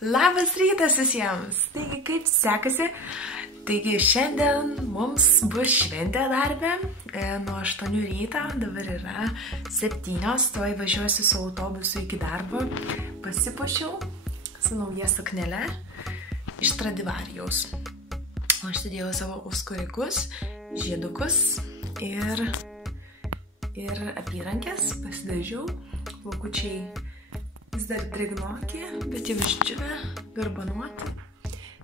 Labas rytas visiems! Taigi, kaip sekasi? Taigi, šiandien mums bus šventė darbė nuo 8 ryto, dabar yra 7, tuoj važiuosiu su autobusu iki darbo. Pasipuošiau su nauja suknele iš Stradivarijaus. O aš sudėjau savo auskurikus, žiedukus ir apyrankės, pasidažiau, plaukučiai vis dar drėgnoki, bet jau išdžiūvę, garbanuoti.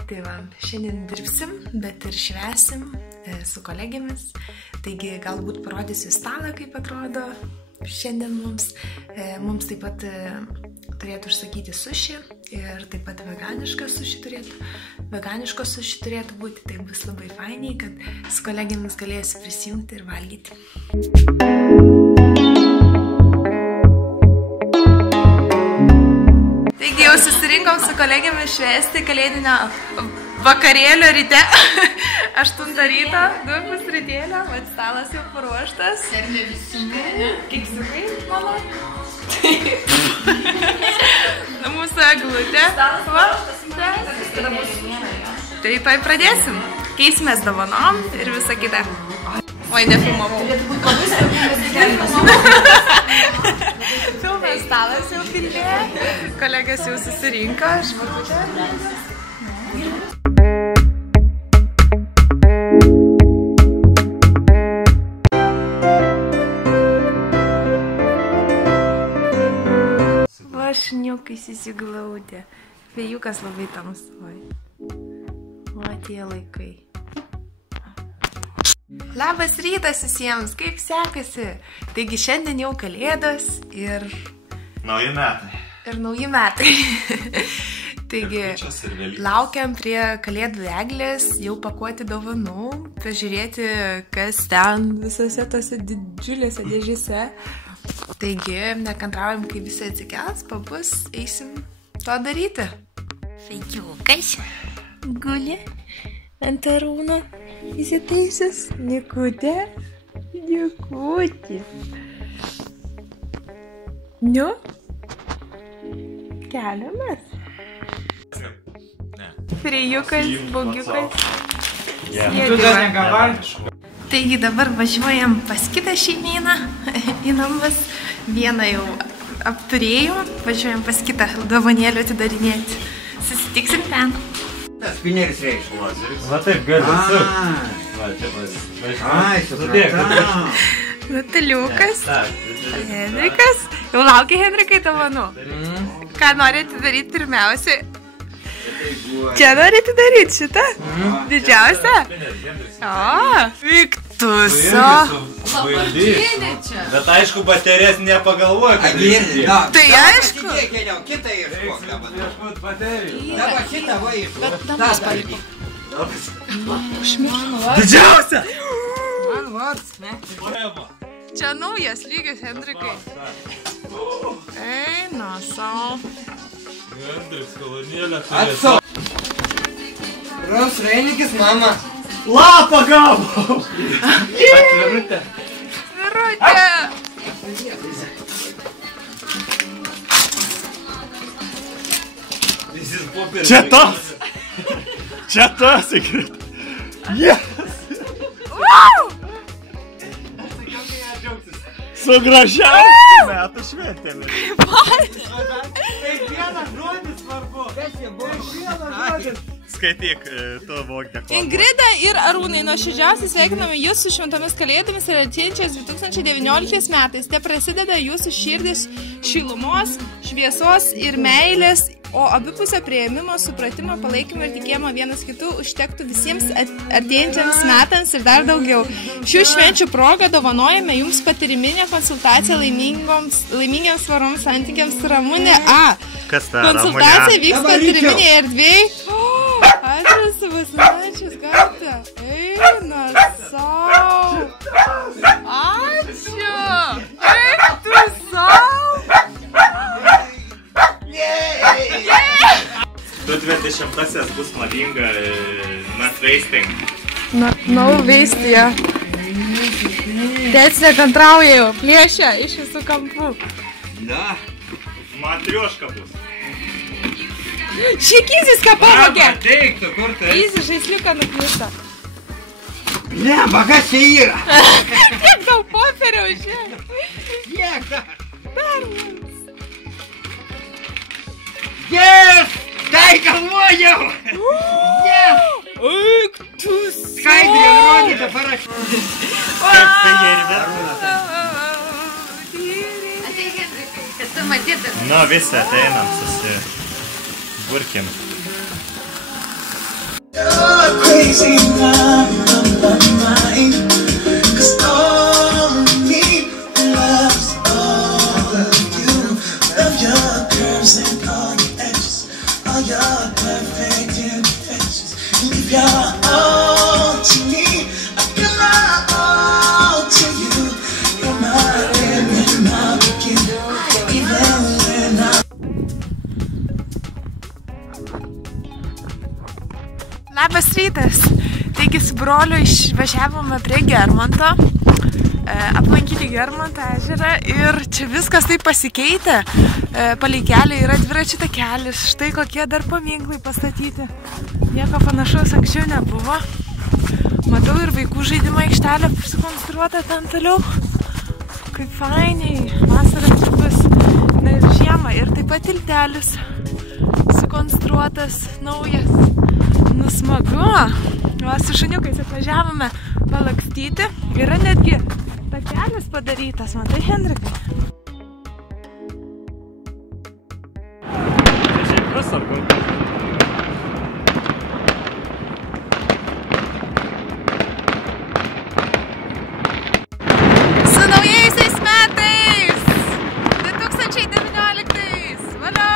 Tai va, šiandien dirbsim, bet ir švęsim su kolegėmis. Taigi galbūt parodysiu stalą, kaip atrodo šiandien mums. Mums taip pat turėtų užsakyti suši ir taip pat veganiškas suši turėtų būti. Tai bus labai fainiai, kad su kolegėmis galėsiu prisijungti ir valgyti. Jau susirinkom su kolegėmis švęsti kalėdinio vakarėlio ryte, 8 ryto, 2 pusrytėlio, vat stalas jau paruoštas. Ir ne visiškai, ne? Keksiukai, mama? Taip. Mūsų eglutė. Stalas paruoštas. Tai toj pradėsim. Keisimės dovanom ir visa kita. Oi, nefilmavau. Filmas stalas jau pildė, kolegas jau susirinko, žvakutė. Vašniukais įsiglaudė, vėjukas labai tamsuoja. O, tie laikai. Labas rytas visiems, kaip sekasi? Taigi šiandien jau kalėdos ir... Nauji metai. Ir nauji metai. Taigi laukiam prie kalėdų eglės, jau pakuoti dovanų, pažiūrėti, kas ten visose tose didžiulėse dėžėse. Taigi nekantraujam, kai visi atsikels, pabus, eisim to daryti. Feikiukas guli ant arūno. Įsitaisęs, Nikutė, Nikutė. Nu, keliamas. Frijukas, bogiukas. Taigi dabar važiuojam pas kitą šeimyną į namus. Vieną jau apturėjom, važiuojam pas kitą dovanėlių atidarinėti. Susitiksim ten. Spineris reiškia. Va taip, gali su. Ai, supratau. Nataliukas, Henrikas. Jau laukia Henrikai dovanų. Ką nori atidaryti pirmiausiai? Čia nori atidaryti šitą? Didžiausią? O, Viktuso. Bet aišku, baterijas nepagalvoja, kad Girdi. Tai aišku. Kitą iškok dabar. ieškot baterijų. Dabar šitą va iškok. Tas paliko. Didžiausia! Man vats, ne? Čia naujas lygis, Henrikai. Eina savo. Hendriks, kolonėlė. Atso. Ros Reinikis, mama. Lapą gavau! Svirutė. Čia tas! Čia tas, įkrit! Yes! Su gražiausiu metų šventėmis! Tai vienas žodis svarbu! Skaityk, tu vok deklamuoti. Ingrida ir Arūnai, nuoširdžiausiai sveikiname jūs su šventomis kalėdomis ir atėjančiais 2019 metais. Te prasideda jūsų širdis šilumos, šviesos ir meilės, o abipusio priėmimo, supratimo, palaikymo ir tikėjimo vienas kitų užtektų visiems atėjančiams metams ir dar daugiau. Šių švenčių progą dovanojame jums patyriminę konsultaciją laimingiams varoms santykiams su Ramūne A. Kas ta Konsultacija vyks patyriminėje erdvėje. Aš esu pasimačius kartą. Eina sau. Ačiū. Eik tu sau. 2020 bus madinga nutveisting. No veistyje. Tėtis nekantrauja jau, plėšia iš visų kampų. Da. Matrioška bus. Šiekysis ką pavogė. Ateik, tu kur tai? Įsi žaisliuką nuklysta. Ne, bagas čia yra. Tiek daug popieriau, žiūrėk. Kiek dar? Perlas. Yes! Tai galvojau! Yes! Eik, tu Skaidrė rodyti parašyti. Kaip fejerverkas. Ateik, Henrikai, kad tu matytum. Nu, visi ateinam, susiburkim. You're crazy now, I'm not mine. 'Cause all me loves all of you. Love your curves and all your edges, all your perfect imperfections. And if you're all to me, I give my all to you. You're my end and my beginning, even when I'm Labas rytas. Taigi su broliu išvažiavome prie Germanto, aplankyti Germanto ežerą ir čia viskas taip pasikeitė. Palei kelią yra dviračių takelis, štai kokie dar paminklai pastatyti. Nieko panašaus anksčiau nebuvo. Matau ir vaikų žaidimo aikštelė sukonstruota ten toliau. Kaip fainiai, vasaros bus. Na ir žiemą ir taip pat tiltelis sukonstruotas naujas. Nu smagu. Va, su šuniukais atvažiavome palakstyti. Yra netgi takelis padarytas, matai, Henrikai? Šiaip prasargu. Su naujaisiais metais! 2019! Valio!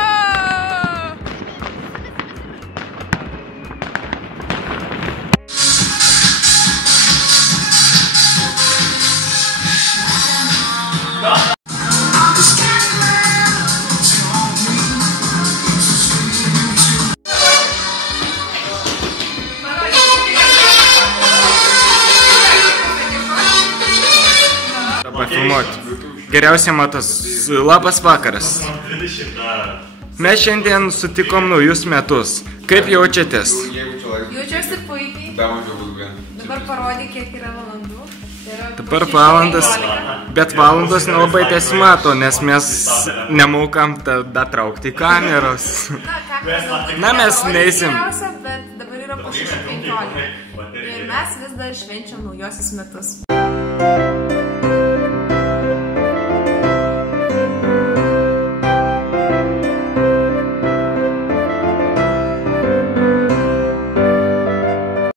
Pafilmuoti. Geriausiai matos. Labas vakaras. Mes šiandien sutikom naujus metus. Kaip jaučiatės? Jaučiuosi puikiai. Dabar parodyk, kiek yra valandų. Dabar valandas, bet valandos nelabai tesimato, nes mes nemokam tada traukti kameros. Na, mes neisim. Bet dabar yra po 6:15. Ir mes vis dar švenčiam naujosius metus.